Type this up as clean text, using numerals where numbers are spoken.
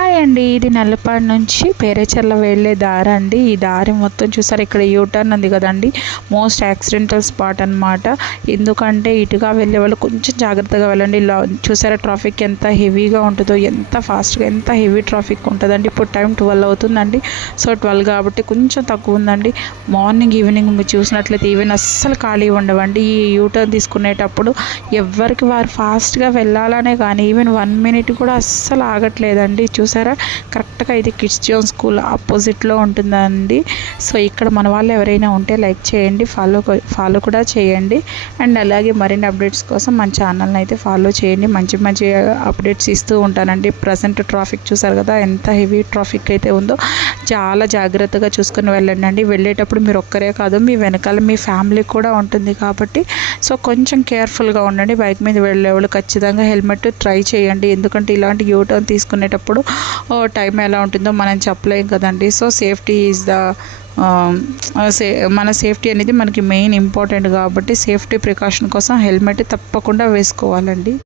Hi అండి, ఇది నల్లపాడు నుంచి పేరేచర్ల వెళ్ళే దారి అండి. ఈ దారి మొత్తం చూసారు, ఇక్కడ యూటర్న్ ఉంది కదండి, మోస్ట్ యాక్సిడెంటల్ స్పాట్ అనమాట. ఎందుకంటే ఇటుగా వెళ్ళే వాళ్ళు కొంచెం జాగ్రత్తగా వెళ్ళండి. చూసారా ట్రాఫిక్ ఎంత హెవీగా ఉంటుందో, ఎంత ఫాస్ట్గా ఎంత హెవీ ట్రాఫిక్ ఉంటుందండి. ఇప్పుడు టైం 12 అవుతుందండి. సో 12 కాబట్టి కొంచెం తక్కువ ఉందండి. మార్నింగ్ ఈవినింగ్ మీరు చూసినట్లయితే ఈవెన్ అస్సలు ఖాళీ ఉండవండి. ఈ యూటర్న్ తీసుకునేటప్పుడు ఎవరికి వారు ఫాస్ట్గా వెళ్ళాలనే కానీ ఈవెన్ 1 మినిట్ కూడా అస్సలు ఆగట్లేదండి. చూసారా, కరెక్ట్గా ఇది కిడ్స్ జోన్ స్కూల్ ఆపోజిట్లో ఉంటుందండి. సో ఇక్కడ మన వాళ్ళు ఎవరైనా ఉంటే లైక్ చేయండి, ఫాలో కూడా చేయండి. అండ్ అలాగే మరిన్ని అప్డేట్స్ కోసం మన ఛానల్ని అయితే ఫాలో చేయండి. మంచి మంచి అప్డేట్స్ ఇస్తూ ఉంటానండి. ప్రజెంట్ ట్రాఫిక్ చూసారు కదా, ఎంత హెవీ ట్రాఫిక్ అయితే ఉందో. చాలా జాగ్రత్తగా చూసుకొని వెళ్ళండి. వెళ్ళేటప్పుడు మీరు ఒక్కరే కాదు, మీ వెనకాల మీ ఫ్యామిలీ కూడా ఉంటుంది కాబట్టి సో కొంచెం కేర్ఫుల్గా ఉండండి. బైక్ మీద వెళ్ళేవాళ్ళు ఖచ్చితంగా హెల్మెట్ ట్రై చేయండి. ఎందుకంటే ఇలాంటి యూటర్న్ తీసుకునేటప్పుడు టైం ఎలా ఉంటుందో మనం చెప్పలేం కదండి. సో సేఫ్టీ ఈజ్ ద మన సేఫ్టీ అనేది మనకి మెయిన్ ఇంపార్టెంట్ కాబట్టి సేఫ్టీ ప్రికాషన్ కోసం హెల్మెట్ తప్పకుండా వేసుకోవాలండి.